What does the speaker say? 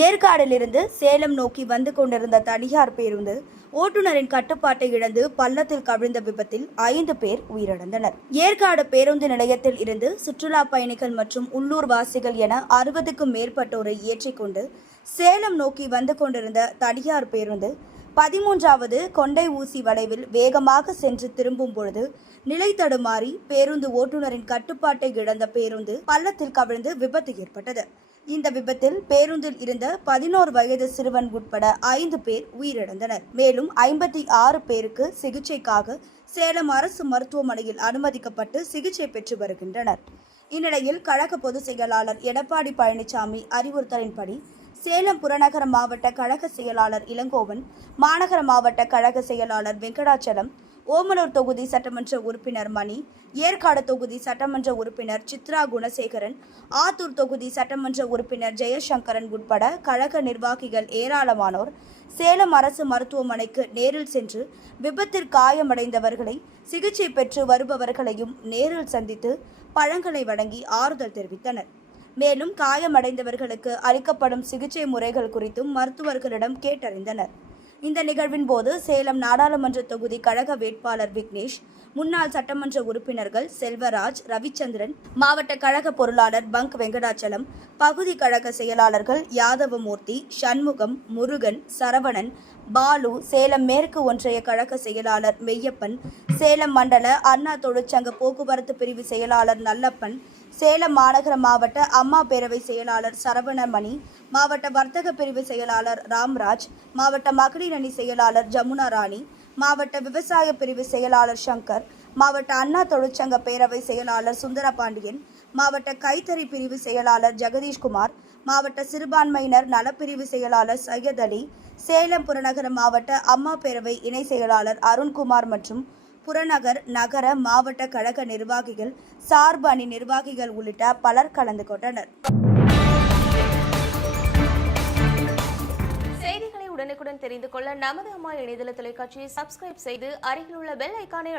ஏற்காடிலிருந்து சேலம் நோக்கி வந்து கொண்டிருந்த தனியார் பேருந்து ஓட்டுநரின் கட்டுப்பாட்டை இழந்து பள்ளத்தில் கவிழ்ந்த விபத்தில் ஐந்து பேர் உயிரிழந்தனர். ஏற்காடு பேருந்து நிலையத்தில் இருந்து சுற்றுலா பயணிகள் மற்றும் உள்ளூர் வாசிகள் என அறுபதுக்கும் மேற்பட்டோரை ஏற்றிக்கொண்டு சேலம் நோக்கி வந்து கொண்டிருந்த தனியார் பேருந்து பதிமூன்றாவது கொண்டை ஊசி வளைவில் வேகமாக சென்று திரும்பும் பொழுது நிலை தடுமாறி பேருந்து ஓட்டுநரின் கட்டுப்பாட்டை இழந்த பேருந்து பள்ளத்தில் கவிழ்ந்து விபத்து ஏற்பட்டது. இந்த விபத்தில் பேருந்தில் இருந்த பதினோரு வயது சிறுவன் உட்பட ஐந்து பேர் உயிரிழந்தனர். மேலும் ஐம்பத்தி ஆறு பேருக்கு சிகிச்சைக்காக சேலம் அரசு மருத்துவமனையில் அனுமதிக்கப்பட்டு சிகிச்சை பெற்று வருகின்றனர். இந்நிலையில் கழக பொதுச் செயலாளர் எடப்பாடி பழனிசாமி அறிவுறுத்தலின்படி சேலம் புறநகர மாவட்ட கழக செயலாளர் இளங்கோவன் மாநகர மாவட்ட கழக செயலாளர் வெங்கடாச்சலம் ஓமலூர் தொகுதி சட்டமன்ற உறுப்பினர் மணி ஏற்காடு தொகுதி சட்டமன்ற உறுப்பினர் சித்ரா குணசேகரன் ஆத்தூர் தொகுதி சட்டமன்ற உறுப்பினர் ஜெயசங்கரன் உட்பட கழக நிர்வாகிகள் ஏராளமானோர் சேலம் அரசு மருத்துவமனைக்கு நேரில் சென்று விபத்தில் காயமடைந்தவர்களை சிகிச்சை பெற்று வருபவர்களையும் நேரில் சந்தித்து பழங்களை வழங்கி ஆறுதல் தெரிவித்தனர். மேலும் காயமடைந்தவர்களுக்கு அளிக்கப்படும் சிகிச்சை முறைகள் குறித்தும் மருத்துவர்களிடம் கேட்டறிந்தனர். இந்த நிகழ்வின் போது சேலம் நாடாளுமன்ற தொகுதி கழக வேட்பாளர் விக்னேஷ் முன்னாள் சட்டமன்ற உறுப்பினர்கள் செல்வராஜ் ரவிச்சந்திரன் மாவட்ட கழக பொருளாளர் பங்க் வெங்கடாச்சலம் பகுதி கழக செயலாளர்கள் யாதவமூர்த்தி சண்முகம் முருகன் சரவணன் பாலு சேலம் மேற்கு ஒன்றிய கழக செயலாளர் மெய்யப்பன் சேலம் மண்டல அண்ணா தொழிற்சங்க போக்குவரத்து பிரிவு செயலாளர் நல்லப்பன் சேலம் மாநகர மாவட்ட அம்மா பேரவை செயலாளர் சரவணமணி மாவட்ட வர்த்தக பிரிவு செயலாளர் ராம்ராஜ் மாவட்ட மகளிர் அணி செயலாளர் ஜமுனா ராணி மாவட்ட விவசாய பிரிவு செயலாளர் சங்கர் மாவட்ட அண்ணா தொழிற்சங்க பேரவை செயலாளர் சுந்தரபாண்டியன் மாவட்ட கைத்தறி பிரிவு செயலாளர் ஜெகதீஷ்குமார் மாவட்ட சிறுபான்மையினர் நலப்பிரிவு செயலாளர் சையத் அலி சேலம் புறநகர மாவட்ட அம்மா பேரவை இணை செயலாளர் அருண்குமார் மற்றும் புறநகர் நகர மாவட்ட கழக நிர்வாகிகள் சார்பு அணி நிர்வாகிகள் உள்ளிட்ட பலர் கலந்து கொண்டனர். செய்திகளை உடனுக்குடன் தெரிந்து கொள்ள நமது அம்மா இணையதள தொலைக்காட்சியை சப்ஸ்கிரைப் செய்து அருகில் உள்ள பெல் ஐக்கானை